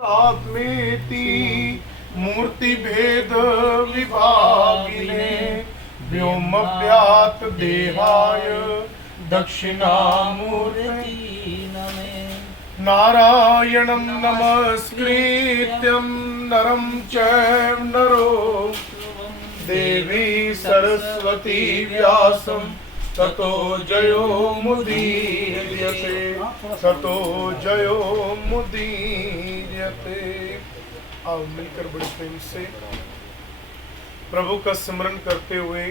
आत्मेति मूर्ति भेद विभागिने व्योमव्याप्त देहाय दक्षिणामूर्ति नारायणं नमस्कृत्यं नरं चैव नरोत्तमं देवी सरस्वती व्यासं ततो जयो मुदीर्यते ततो जयो मुदीर्यते। आओ मिलकर बड़े प्रेम से प्रभु का स्मरण करते हुए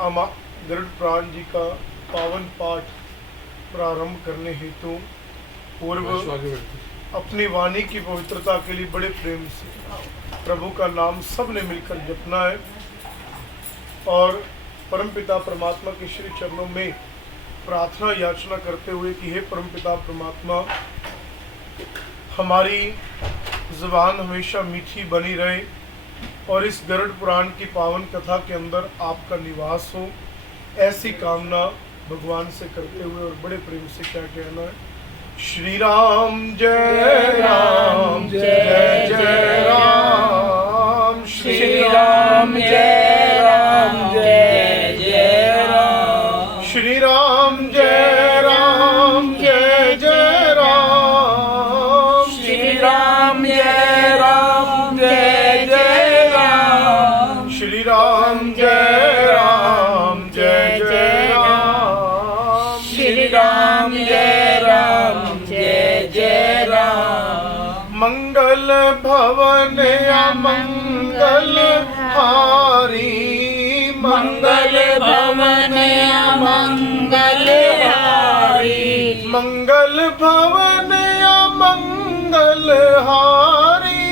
अमा गरुड़ पुराण जी का पावन पाठ प्रारंभ करने हेतु पूर्व अपनी वाणी की पवित्रता के लिए बड़े प्रेम से प्रभु का नाम सब ने मिलकर जपना है और परमपिता परमात्मा के श्री चरणों में प्रार्थना याचना करते हुए कि हे परमपिता परमात्मा, हमारी ज़ुबान हमेशा मीठी बनी रहे और इस गरुड़ पुराण की पावन कथा के अंदर आपका निवास हो, ऐसी कामना भगवान से करते हुए और बड़े प्रेम से क्या कहना है। श्री राम जय राम जय जय राम, श्री राम जय राम जय जय राम, श्री राम जय राम जय जय राम, श्री राम जय राम जय जय राम, श्री राम जय राम जय जय राम, श्री राम जय राम जय जय राम। मंगल भवन अमंगल हारी, मंगल भवन अमंगल हारी, मंगल भवन अमंगल हारी,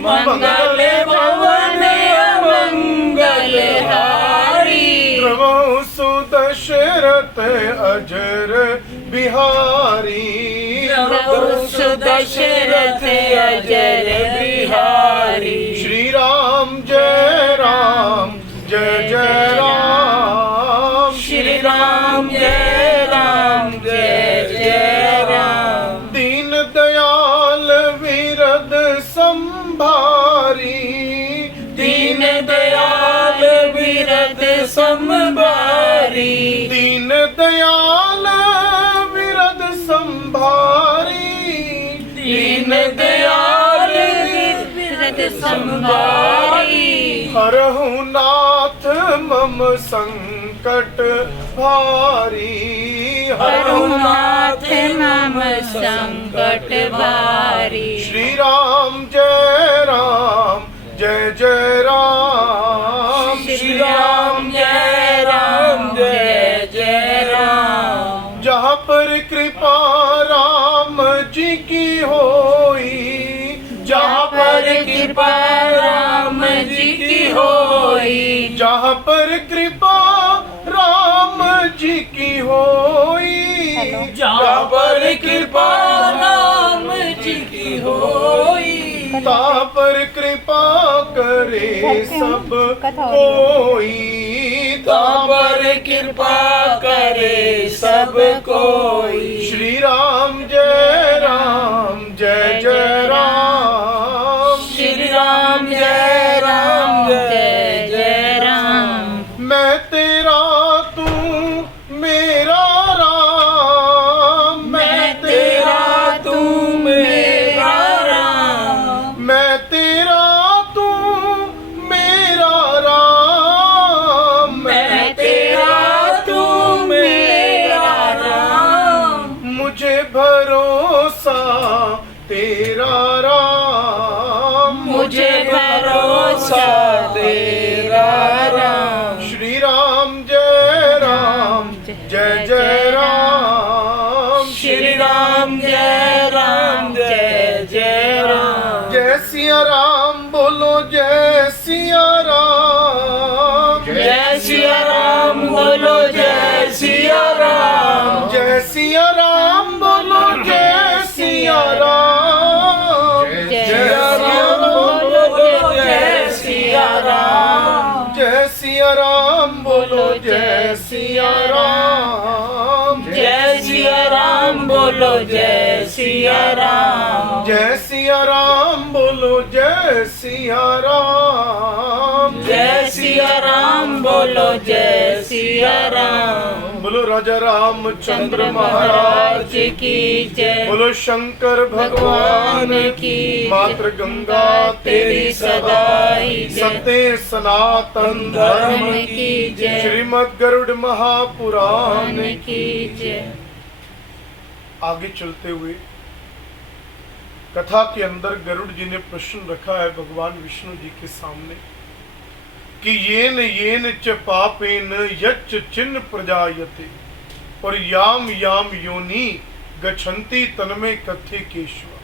मंगल भवन अमंगल हारी। प्रभु सुदशरथ अजर बिहारी, प्रभु सुदशरथ अजर बिहारी। श्री राम जय राम जय जय राम, श्री राम जय राम जय जय राम। दीन दयाल विरद संभारी, दीन दयाल विरद संभारी, दीन दयाल विरद संभारी, दीन दयाल विरद संभारी। हरहु नाथ मम संकट भारी, हरहु नाथ मम संकट भारी। श्री राम जय राम जय जय राम, श्री राम जय राम जय जय राम। जहाँ पर कृपा राम जी की होई, जहाँ पर कृपा राम जी की होई, जहाँ पर कृपा राम जी की होई, जहाँ पर कृपा राम जी की होई, ता पर कृपा करे सब कोई, ता पर कृपा करे सब कोई। श्री राम जय राम जय जय राम, श्री राम जय राम जय जय राम। मैं तेरा तू मेरा राम, मैं तेरा तू मेरा राम, मैं तेरा तू मेरा राम, मैं तेरा तू मेरा राम। मुझे भरोसा तेरा राम, मुझे भरोसा तेरा राम। श्री राम जय राम जय जय राम, श्री राम जय राम जय जय राम। जय सिया राम बोलो जय सिया राम, जय सिया राम बोलो जय सिया राम। जय सिया राम बोलो जय सिया राम, जय सिया राम बोलो जय सिया राम। जय सिया राम बोलो जय सिया राम, जय सिया राम बोलो जय सिया सिया राम। जय सिया राम बोलो जय सिया राम। जय सिया राम बोलो जय सिया राम। बोलो राजा रामचंद्र चंद्र महाराज महाराज की जय। बोलो शंकर भगवान भगवान की मातृ गंगा तेरी सदाई जय। सत्य सनातन धर्म धर्म की जय। श्रीमद् गरुड़ महापुराण भगवान की जय। आगे चलते हुए कथा के अंदर गरुड़ जी ने प्रश्न रखा है भगवान विष्णु जी के सामने कि येन येन च पापेन यच्च चिन्ह प्रजायते और याम याम योनि गच्छन्ति तन्मे कथ्य केशव।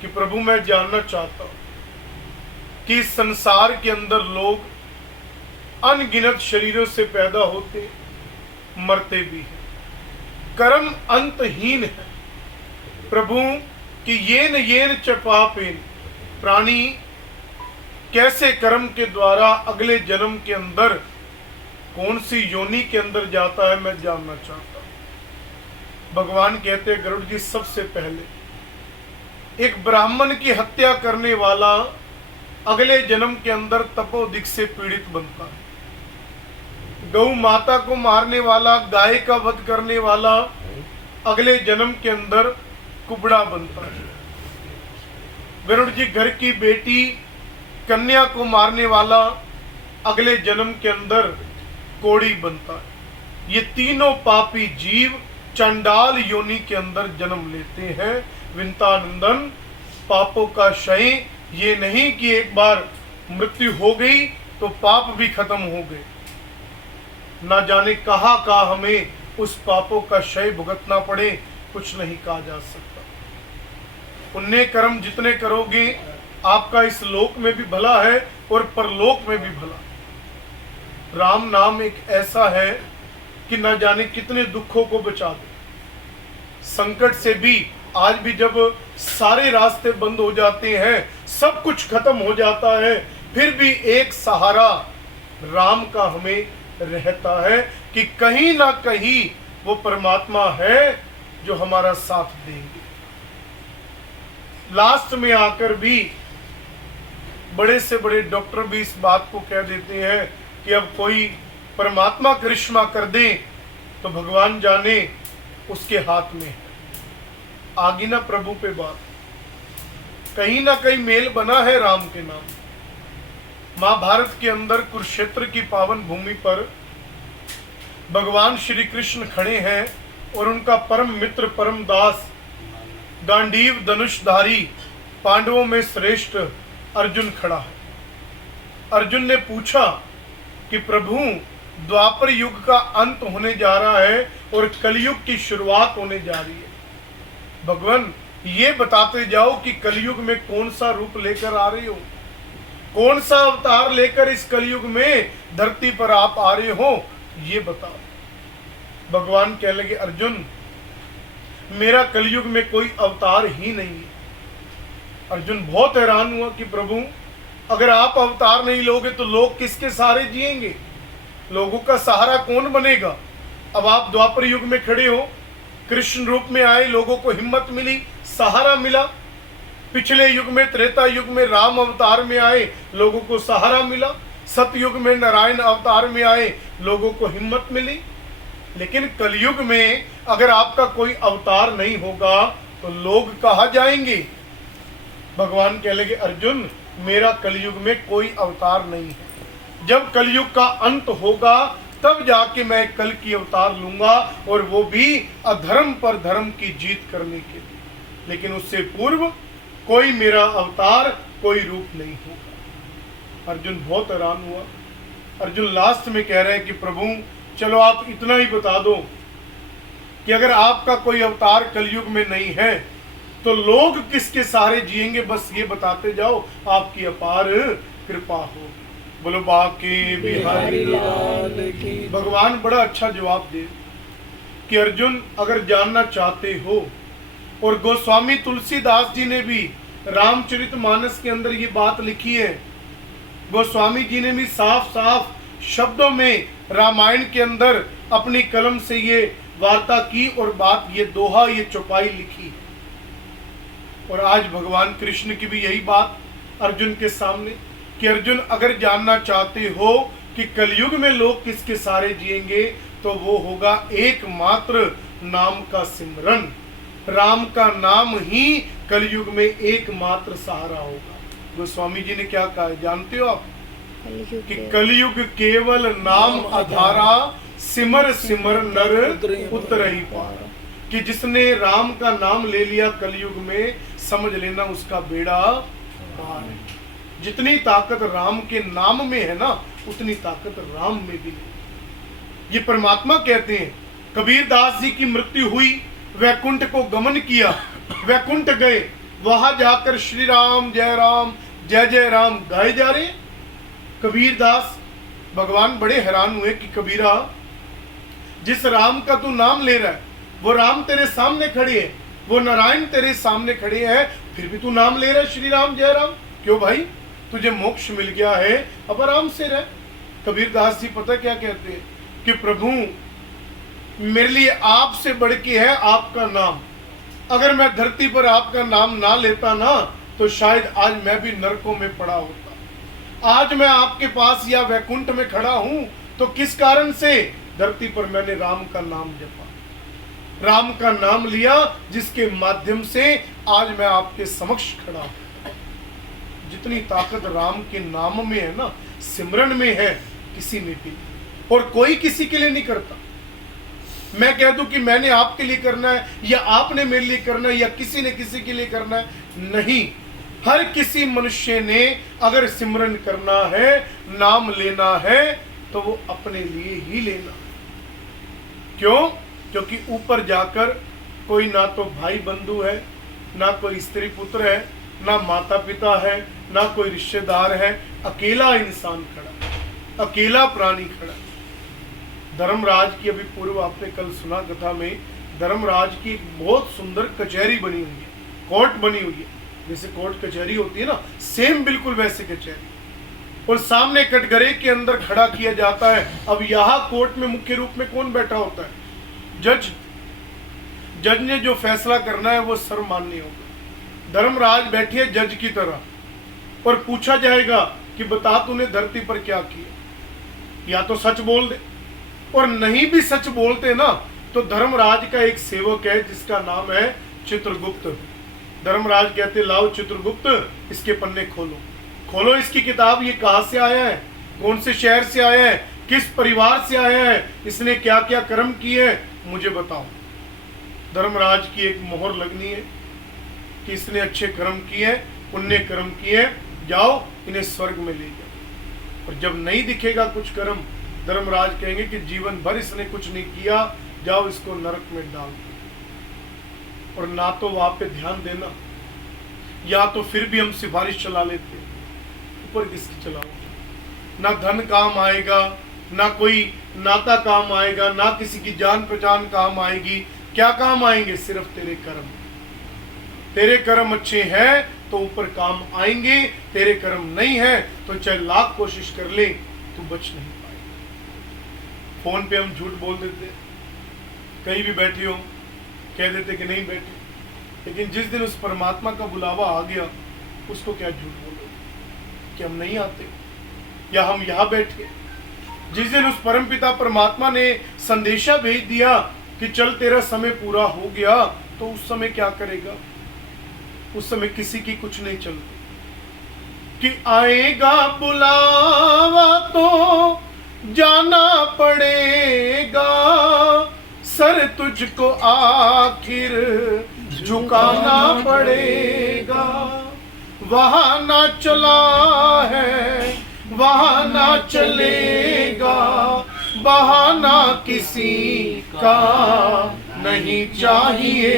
कि प्रभु मैं जानना चाहता हूं कि इस संसार के अंदर लोग अनगिनत शरीरों से पैदा होते मरते भी हैं, कर्म अंतहीन है प्रभु। कि येन येन च पापेन प्राणी कैसे कर्म के द्वारा अगले जन्म के अंदर कौन सी योनि के अंदर जाता है मैं जानना चाहता हूं। भगवान कहते हैं गरुड़ जी सबसे पहले एक ब्राह्मण की हत्या करने वाला अगले जन्म के अंदर तपोदिक से पीड़ित बनता है। गौ माता को मारने वाला, गाय का वध करने वाला अगले जन्म के अंदर कुबड़ा बनता है। गरुड़ जी घर की बेटी कन्या को मारने वाला अगले जन्म के अंदर कोड़ी बनता है। ये तीनों पापी जीव चंडाल योनि के अंदर जन्म लेते हैं। विंतानंदन पापों का क्षय ये नहीं कि एक बार मृत्यु हो गई तो पाप भी खत्म हो गए। ना जाने कहाँ का हमें उस पापों का क्षय भुगतना पड़े कुछ नहीं कहा जा सकता। पुण्य कर्म जितने करोगे आपका इस लोक में भी भला है और परलोक में भी भला। राम नाम एक ऐसा है कि न जाने कितने दुखों को बचा दे। संकट से भी आज भी जब सारे रास्ते बंद हो जाते हैं, सब कुछ खत्म हो जाता है, फिर भी एक सहारा राम का हमें रहता है कि कहीं ना कहीं वो परमात्मा है जो हमारा साथ देंगे। लास्ट में आकर भी बड़े से बड़े डॉक्टर भी इस बात को कह देते हैं कि अब कोई परमात्मा करिश्मा कर दे तो भगवान जाने उसके हाथ में है। आगे ना प्रभु पे बात, कहीं ना कहीं मेल बना है राम के नाम। महाभारत के अंदर कुरुक्षेत्र की पावन भूमि पर भगवान श्री कृष्ण खड़े हैं और उनका परम मित्र परम दास गांडीव धनुषधारी पांडवों में श्रेष्ठ अर्जुन खड़ा है। अर्जुन ने पूछा कि प्रभु द्वापर युग का अंत होने जा रहा है और कलयुग की शुरुआत होने जा रही है। भगवान ये बताते जाओ कि कलयुग में कौन सा रूप लेकर आ रहे हो, कौन सा अवतार लेकर इस कलयुग में धरती पर आप आ रहे हो, ये बताओ। भगवान कह लगे अर्जुन मेरा कलयुग में कोई अवतार ही नहीं है। अर्जुन बहुत हैरान हुआ कि प्रभु अगर आप अवतार नहीं लोगे तो लोग किसके सहारे जिएंगे, लोगों का सहारा कौन बनेगा। अब आप द्वापर युग में खड़े हो, कृष्ण रूप में आए, लोगों को हिम्मत मिली, सहारा मिला। पिछले युग में त्रेता युग में राम अवतार में आए, लोगों को सहारा मिला। सतयुग में नारायण अवतार में आए, लोगों को हिम्मत मिली। लेकिन कलयुग में अगर आपका कोई अवतार नहीं होगा तो लोग कहाँ जाएंगे। भगवान कह लगे अर्जुन मेरा कलयुग में कोई अवतार नहीं है। जब कलयुग का अंत होगा तब जाके मैं कल की अवतार लूंगा और वो भी अधर्म पर धर्म की जीत करने के लिए। लेकिन उससे पूर्व कोई मेरा अवतार कोई रूप नहीं होगा। अर्जुन बहुत हैरान हुआ। अर्जुन लास्ट में कह रहे हैं कि प्रभु चलो आप इतना ही बता दो कि अगर आपका कोई अवतार कलयुग में नहीं है तो लोग किसके सहारे जिएंगे, बस ये बताते जाओ, आपकी अपार कृपा हो। बोलो बाके बिहारी लाल की। भगवान बड़ा अच्छा जवाब दे कि अर्जुन अगर जानना चाहते हो, और गोस्वामी तुलसीदास जी ने भी रामचरितमानस के अंदर ये बात लिखी है। गोस्वामी जी ने भी साफ साफ शब्दों में रामायण के अंदर अपनी कलम से ये वार्ता की और बात, ये दोहा, ये चौपाई लिखी। और आज भगवान कृष्ण की भी यही बात अर्जुन के सामने कि अर्जुन अगर जानना चाहते हो कि कलयुग में लोग किसके सहारे जिएंगे तो वो होगा एकमात्र नाम का सिमरन। राम का नाम ही कलयुग में एकमात्र सहारा होगा। गोस्वामी जी ने क्या कहा जानते हो आप कि कलयुग केवल नाम आधारा, सिमर सिमर नर उतरहि पार। कि जिसने राम का नाम ले लिया कलयुग में, समझ लेना उसका बेड़ा पार है। जितनी ताकत राम के नाम में है ना, उतनी ताकत राम में भी नहीं। ये परमात्मा कहते हैं। कबीर दास जी की मृत्यु हुई, वैकुंठ को गमन किया, वैकुंठ गए, वहां जाकर श्री राम जय जय राम गाए जा रहे। कबीर दास भगवान बड़े हैरान हुए कि कबीरा, जिस राम का तू नाम ले रहा है वो राम तेरे सामने खड़े हैं, वो नारायण तेरे सामने खड़े हैं, फिर भी तू नाम ले रहा है श्री राम जय राम। क्यों भाई, तुझे मोक्ष मिल गया है, अब आराम से रह। कबीर दास जी पता क्या कहते हैं कि प्रभु मेरे लिए आपसे बढ़ के है आपका नाम। अगर मैं धरती पर आपका नाम ना लेता ना तो शायद आज मैं भी नरकों में पड़ा होता। आज मैं आपके पास या वैकुंठ में खड़ा हूं तो किस कारण से? धरती पर मैंने राम का नाम जपा, राम का नाम लिया, जिसके माध्यम से आज मैं आपके समक्ष खड़ा हूं। जितनी ताकत राम के नाम में है ना, सिमरन में है, किसी में भी नहीं। और कोई किसी के लिए नहीं करता। मैं कह दूं कि मैंने आपके लिए करना है या आपने मेरे लिए करना है या किसी ने किसी के लिए करना है, नहीं। हर किसी मनुष्य ने अगर सिमरन करना है, नाम लेना है, तो वो अपने लिए ही लेना। क्यों? क्योंकि ऊपर जाकर कोई ना तो भाई बंधु है, ना कोई स्त्री पुत्र है, ना माता पिता है, ना कोई रिश्तेदार है। अकेला इंसान खड़ा, अकेला प्राणी खड़ा। धर्मराज की अभी पूर्व आपने कल सुना कथा में, धर्मराज की एक बहुत सुंदर कचहरी बनी हुई है, कोर्ट बनी हुई है। जैसे कोर्ट कचहरी होती है ना, सेम बिल्कुल वैसे कचहरी। और सामने कटघरे के अंदर खड़ा किया जाता है। अब यहाँ कोर्ट में मुख्य रूप में कौन बैठा होता है? जज। जज ने जो फैसला करना है वो सर्वमान्य होगा। धर्मराज बैठे जज की तरह और पूछा जाएगा कि बता तूने धरती पर क्या किया। या तो सच बोल दे, और नहीं भी सच बोलते ना तो धर्मराज का एक सेवक है जिसका नाम है चित्रगुप्त। धर्मराज कहते लाओ चित्रगुप्त, इसके पन्ने खोलो, खोलो इसकी किताब। ये कहां से आया है, कौन से शहर से आया है, किस परिवार से आया है, इसने क्या क्या कर्म किए, मुझे बताओ। धर्मराज की एक मोहर लगनी है कि इसने अच्छे कर्म किए, पुण्य कर्म किए, जाओ इन्हें स्वर्ग में ले जाओ। और जब नहीं दिखेगा कुछ कर्म, धर्मराज कहेंगे कि जीवन भर इसने कुछ नहीं किया, जाओ इसको नरक में डाल दो। और ना तो वहां पे ध्यान देना, या तो फिर भी हम सिफारिश चला लेते, ऊपर किसकी चलाओ। ना धन काम आएगा, ना कोई नाता काम आएगा, ना किसी की जान पहचान काम आएगी। क्या काम आएंगे? सिर्फ तेरे कर्म। तेरे कर्म अच्छे हैं तो ऊपर काम आएंगे, तेरे कर्म नहीं है तो चाहे लाख कोशिश कर ले तू बच नहीं पाएगा। फोन पे हम झूठ बोल देते, कहीं भी बैठे हो कह देते कि नहीं बैठे, लेकिन जिस दिन उस परमात्मा का बुलावा आ गया उसको क्या झूठ बोलोगे कि हम नहीं आते या हम यहाँ बैठ गए। जिस दिन उस परमपिता परमात्मा ने संदेशा भेज दिया कि चल तेरा समय पूरा हो गया, तो उस समय क्या करेगा? उस समय किसी की कुछ नहीं चलती कि आएगा बुलावा तो जाना पड़ेगा, सर तुझको आखिर झुकाना पड़ेगा। वहां ना चला है, वहां ना चलेगा, बहाना किसी का नहीं चाहिए,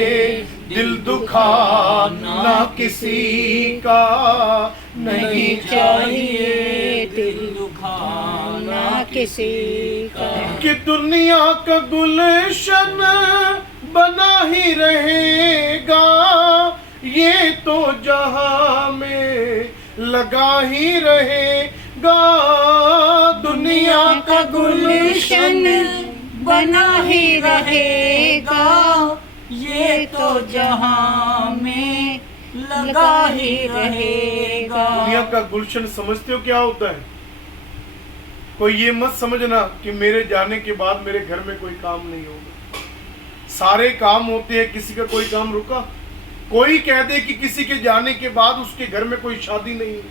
दिल दुखाना किसी का नहीं चाहिए, दिल दुखाना किसी का। कि दुनिया का गुलशन बना ही रहेगा, ये तो जहां में लगा ही रहेगा। दुनिया का गुलशन बना ही रहेगा, ये तो जहां में लगा ही रहेगा। दुनिया का गुलशन समझते हो क्या होता है? कोई ये मत समझना कि मेरे जाने के बाद मेरे घर में कोई काम नहीं होगा। सारे काम होते हैं, किसी का कोई काम रुका? कोई कह दे कि किसी के जाने के बाद उसके घर में कोई शादी नहीं हुई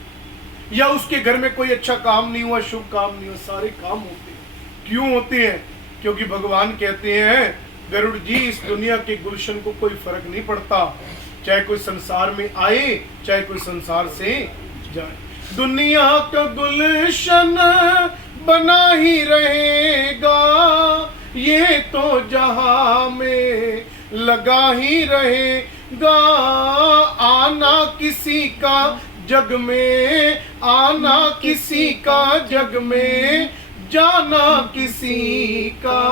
या उसके घर में कोई अच्छा काम नहीं हुआ, शुभ काम नहीं हुआ। सारे काम होते हैं। क्यों होते हैं? क्योंकि भगवान कहते हैं गरुड़ जी, इस दुनिया के गुलशन को कोई फर्क नहीं पड़ता, चाहे कोई संसार में आए चाहे कोई संसार से जाए। दुनिया का गुलशन बना ही रहेगा, ये तो जहां में लगा ही रहेगा। आना किसी का जग में, आना किसी का जग में, जाना किसी का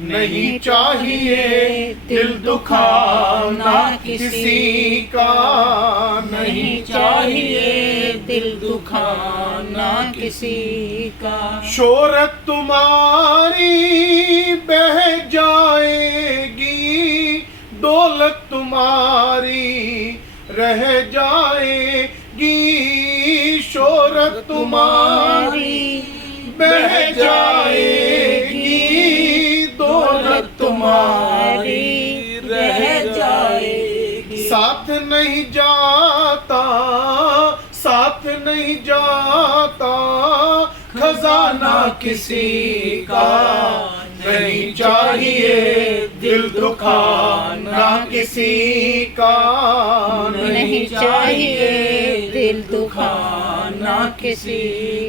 नहीं चाहिए। दिल दुखाना किसी का नहीं चाहिए। दिल दुखाना किसी का। शोहरत तुम्हारी बह जाएगी, दौलत तुम्हारी रह जाएगी। शोहरत तुम्हारी बह जाएगी, दौलत तुम्हारी रह जाएगी। साथ नहीं जाता, साथ नहीं जाता, खजाना किसी का नहीं चाहिए। दिल दुखाना किसी का नहीं चाहिए। दिल दुखाना किसी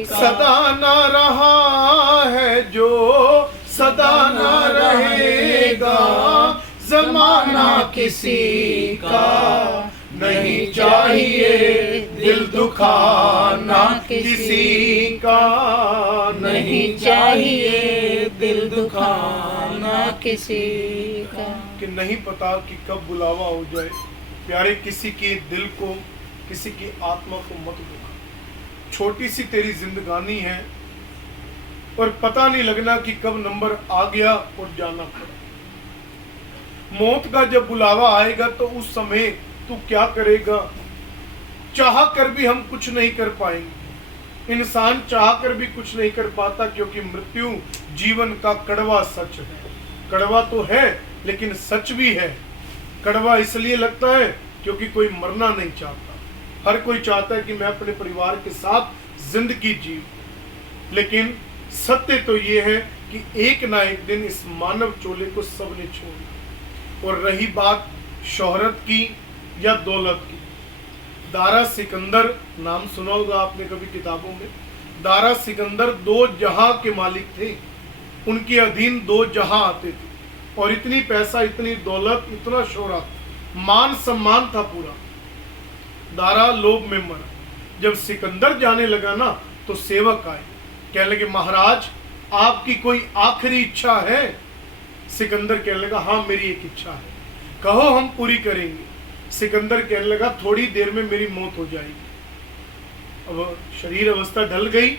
का। सदा न रहा है जो सदा न रहेगा, जमाना किसी का नहीं चाहिए। दिल दुखाना किसी का नहीं चाहिए। दिल दुखाना किसी का। कि नहीं पता कि कब बुलावा हो जाए। प्यारे, किसी के दिल को, किसी की आत्मा को मत दुखा। छोटी सी तेरी जिंदगानी है और पता नहीं लगना कि कब नंबर आ गया और जाना पड़ा। मौत का जब बुलावा आएगा तो उस समय तू क्या करेगा? चाह कर भी हम कुछ नहीं कर पाएंगे। इंसान चाह कर भी कुछ नहीं कर पाता, क्योंकि मृत्यु जीवन का कड़वा सच है। कड़वा तो है लेकिन सच भी है। कड़वा इसलिए लगता है क्योंकि कोई मरना नहीं चाहता। हर कोई चाहता है कि मैं अपने परिवार के साथ जिंदगी जीऊं, लेकिन सत्य तो ये है कि एक ना एक दिन इस मानव चोले को सबने छोड़ना। और रही बात शोहरत की या दौलत की, दारा सिकंदर नाम सुना होगा आपने कभी किताबों में। दारा सिकंदर 2 जहां के मालिक थे। उनके अधीन 2 जहां आते थे और इतनी पैसा, इतनी दौलत, इतना शोहरत, मान सम्मान था पूरा। दारा लोभ में मरा। जब सिकंदर जाने लगा ना तो सेवक आए, कहने लगे महाराज आपकी कोई आखिरी इच्छा है? सिकंदर कहने लगा हाँ मेरी एक इच्छा है, कहो हम पूरी करेंगे। सिकंदर कहने लगा थोड़ी देर में मेरी मौत हो जाएगी। अब शरीर अवस्था ढल गई,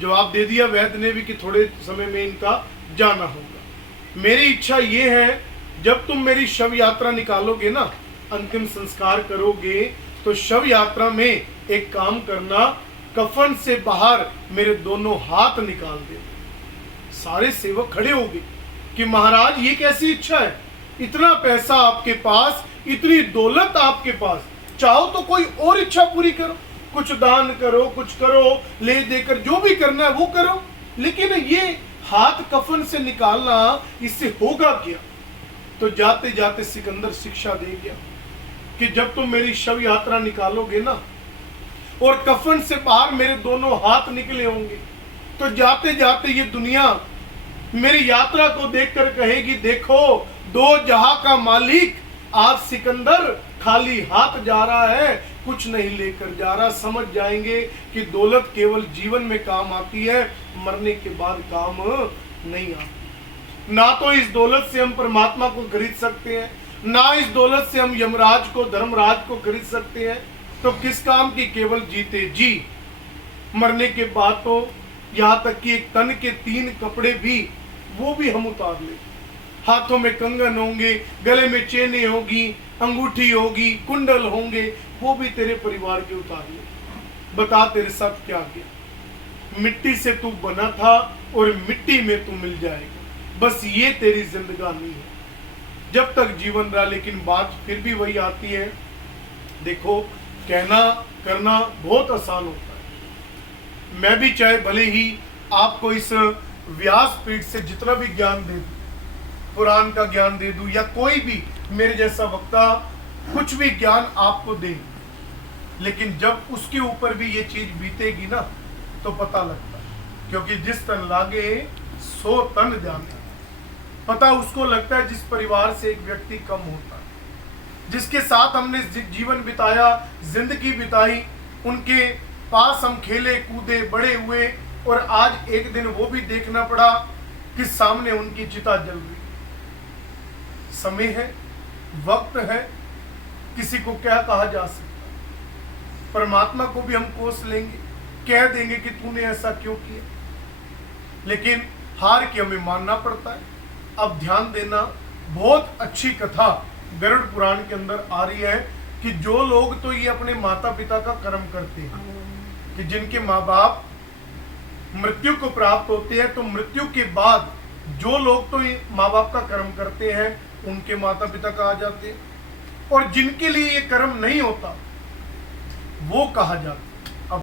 जवाब दे दिया वैद्य ने भी कि थोड़े समय में इनका जाना होगा। मेरी इच्छा ये है जब तुम मेरी शव यात्रा निकालोगे ना, अंतिम संस्कार करोगे, तो शव यात्रा में एक काम करना, कफन से बाहर मेरे दोनों हाथ निकाल दे। सारे सेवक खड़े हो गए कि महाराज ये कैसी इच्छा है? इतना पैसा आपके पास, इतनी दौलत आपके पास, चाहो तो कोई और इच्छा पूरी करो, कुछ दान करो, कुछ करो, ले देकर जो भी करना है वो करो, लेकिन ये हाथ कफन से निकालना, इससे होगा क्या? तो जाते जाते सिकंदर शिक्षा दे गया कि जब तुम मेरी शव यात्रा निकालोगे ना और कफन से बाहर मेरे दोनों हाथ निकले होंगे, तो जाते जाते ये दुनिया मेरी यात्रा को देखकर कहेगी देखो 2 जहां का मालिक आज सिकंदर खाली हाथ जा रहा है, कुछ नहीं लेकर जा रहा। समझ जाएंगे कि दौलत केवल जीवन में काम आती है, मरने के बाद काम नहीं आती। ना तो इस दौलत से हम परमात्मा को खरीद सकते हैं, ना इस दौलत से हम यमराज को, धर्मराज को खरीद सकते हैं। तो किस काम की? केवल जीते जी। मरने के बाद तो यहाँ तक कि एक तन के 3 कपड़े भी, वो भी हम उतार ले। हाथों में कंगन होंगे, गले में चेनें होगी, अंगूठी होगी, कुंडल होंगे, वो भी तेरे परिवार के उतार ले। बता तेरे साथ क्या किया। मिट्टी से तू बना था और मिट्टी में तू मिल जाएगा। बस ये तेरी जिंदगानी है जब तक जीवन रहा। लेकिन बात फिर भी वही आती है, देखो कहना करना बहुत आसान होता है। मैं भी चाहे भले ही आपको इस व्यासपीठ से जितना भी ज्ञान दे दूं, पुराण का ज्ञान दे दूं, या कोई भी मेरे जैसा वक्ता कुछ भी ज्ञान आपको दे, लेकिन जब उसके ऊपर भी ये चीज बीतेगी ना तो पता लगता है। क्योंकि जिस तन लागे 100 तन जाने, पता उसको लगता है जिस परिवार से एक व्यक्ति कम होता है, जिसके साथ हमने जीवन बिताया, जिंदगी बिताई, उनके पास हम खेले कूदे बड़े हुए, और आज एक दिन वो भी देखना पड़ा कि सामने उनकी चिता जल रही। समय है, वक्त है, किसी को क्या कहा जा सकता। परमात्मा को भी हम कोस लेंगे, कह देंगे कि तूने ऐसा क्यों किया, लेकिन हार के हमें मानना पड़ता है। अब ध्यान देना, बहुत अच्छी कथा गरुड़ पुराण के अंदर आ रही है कि जो लोग तो ये अपने माता पिता का कर्म करते हैं, कि जिनके माँ बाप मृत्यु को प्राप्त होते हैं, तो मृत्यु के बाद जो लोग तो ये माँ बाप का कर्म करते हैं उनके माता पिता कहा जाते हैं, और जिनके लिए ये कर्म नहीं होता वो कहा जाता है।